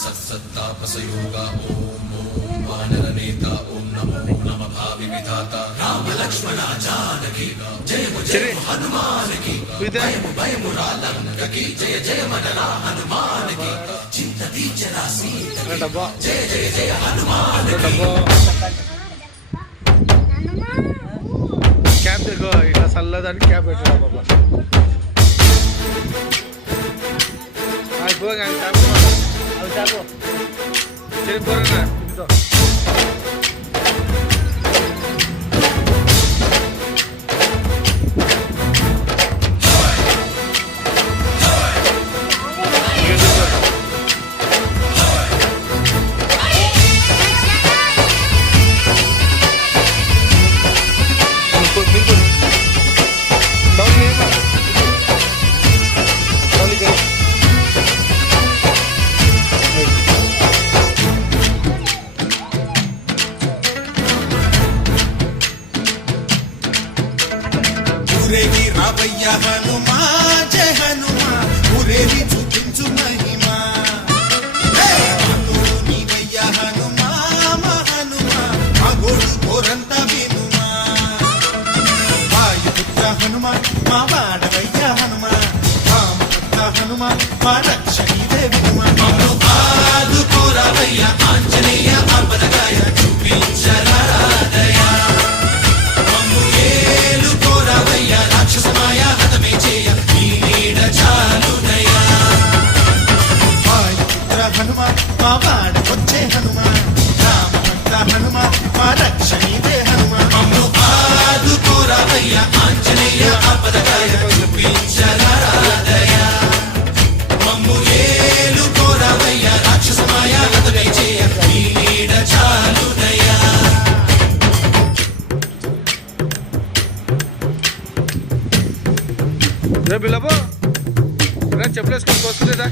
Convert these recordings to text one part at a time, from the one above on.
सत्सत्तापसयोगा ओम वानरनेता ओम नमो नम भावि विधाता राम लक्ष्मण जानकी जय जय हनुमान की भय मुरालंक की जय जय मनरा हनुमान की चिंतती चरासी जय जय जय हनुमान की कैब देखो इतना सल्लादानी कैब बैठा बाबा పోగా అవి చాపు చెరిపోరన్నా ఇంతో ఊరేగి రావయ్య హనుమా జయ హనుమా ఊరేగి చూపించు మహిమా నీవయ్య హనుమా మా హనుమా మా గోడు కోరంత వినుమా వాయుపుత్ర హనుమా మా వాడవయ్య హనుమా రామపుత్ర హనుమా మా రక్షణీదే వినుమా ఆదుకోరావయ్య ఆంజనేయ ఆపదగాయ చూపించరాదయ రాక్షసమాయ హతమే చేయ ఈ నీడ చాలునయా వాయుపుత్ర హనుమా మా వాడకొచ్చే హనుమా రామభక్త హనుమా మా రక్షణీదే హనుమా మమ్ము ఆదుకోరావయ్య ఆంజనేయ ఆపదగాయ చూపించరాదయ మమ్ము ఏలుకోరావయ్య రాక్షసమాయ హతమే చేయ ఈ నీడ చాలునయా బిల్లబో చెప్పలేసుకొని వస్తుందా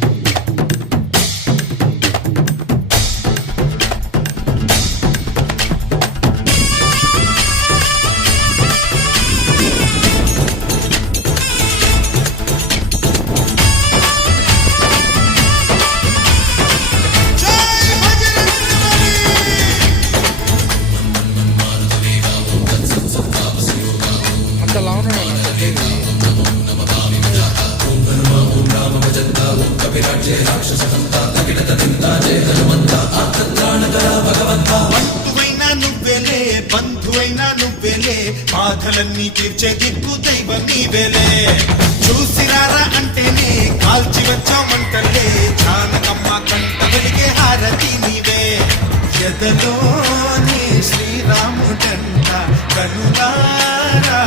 అంత లావున బంధువైనా నువ్వేలే బంధువైనా నువ్వేలే బాధలన్నీ తీర్చే దిక్కు దైవం నీవేలే చూసిరారా అంటేనే కాల్చి వచ్చామంటలే జానకమ్మ కంట వెలిగే హారతి నీవే ఎదలోనే శ్రీరాముడంట కనులారా